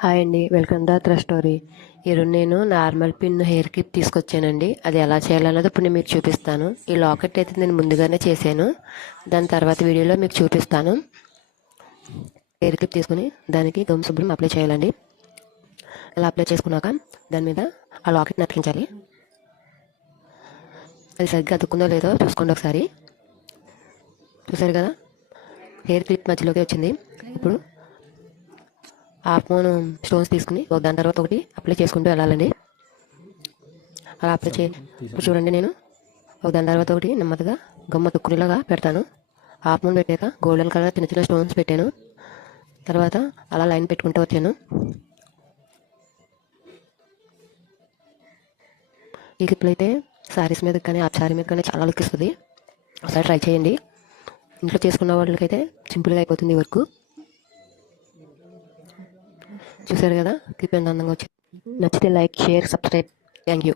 Hi అండి, welcome the త్ర story. ఈరోజు నేను నార్మల్ పిన్ హెయిర్ క్లిప్ తీసుకొచ్చానండి. అది ఎలా చేయాలన్నది ఇప్పుడు నేను మీకు చూపిస్తాను. ఈ లాకెట్ అయితే నేను ముందుగానే చేశాను, దాని తర్వాత వీడియోలో మీకు చూపిస్తాను. హెయిర్ క్లిప్ తీసుకుని దానికి గమ్ శుభ్రం అప్లై చేయాలండి. అలా అప్లై చేసుకున్నాక దాని మీద ఆ లాకెట్ అతికించాలి. అది సరిగ్గా అతుక్కుందో లేదో చూసుకోండి ఒకసారి. చూసారు కదా, హెయిర్ క్లిప్ మధ్యలోకి వచ్చింది. ఇప్పుడు హాఫ్ మూన్ స్టోన్స్ తీసుకుని దాని తర్వాత ఒకటి అప్లై చేసుకుంటూ వెళ్ళాలండి. అలా అప్లై ఇప్పుడు చూడండి, నేను దాని తర్వాత ఒకటి నెమ్మదిగా గమ్మ తుక్కునేలాగా పెడతాను. హాఫ్ మూన్ పెట్టాక గోల్డెన్ కలర్ చిన్న చిన్న స్టోన్స్ పెట్టాను. తర్వాత అలా లైన్ పెట్టుకుంటూ వచ్చాను. ఈ క్లిప్లు అయితే శారీస్ మీద కానీ ఆ శారీ మీద కానీ చాలా లుక్ ఇస్తుంది. ఒకసారి ట్రై చేయండి. ఇంట్లో చేసుకున్న వాళ్ళకైతే సింపుల్గా అయిపోతుంది వర్క్. చూసారు కదా, క్లిప్ ఎంత అందంగా వచ్చింది. నచ్చితే like, share, subscribe. Thank you.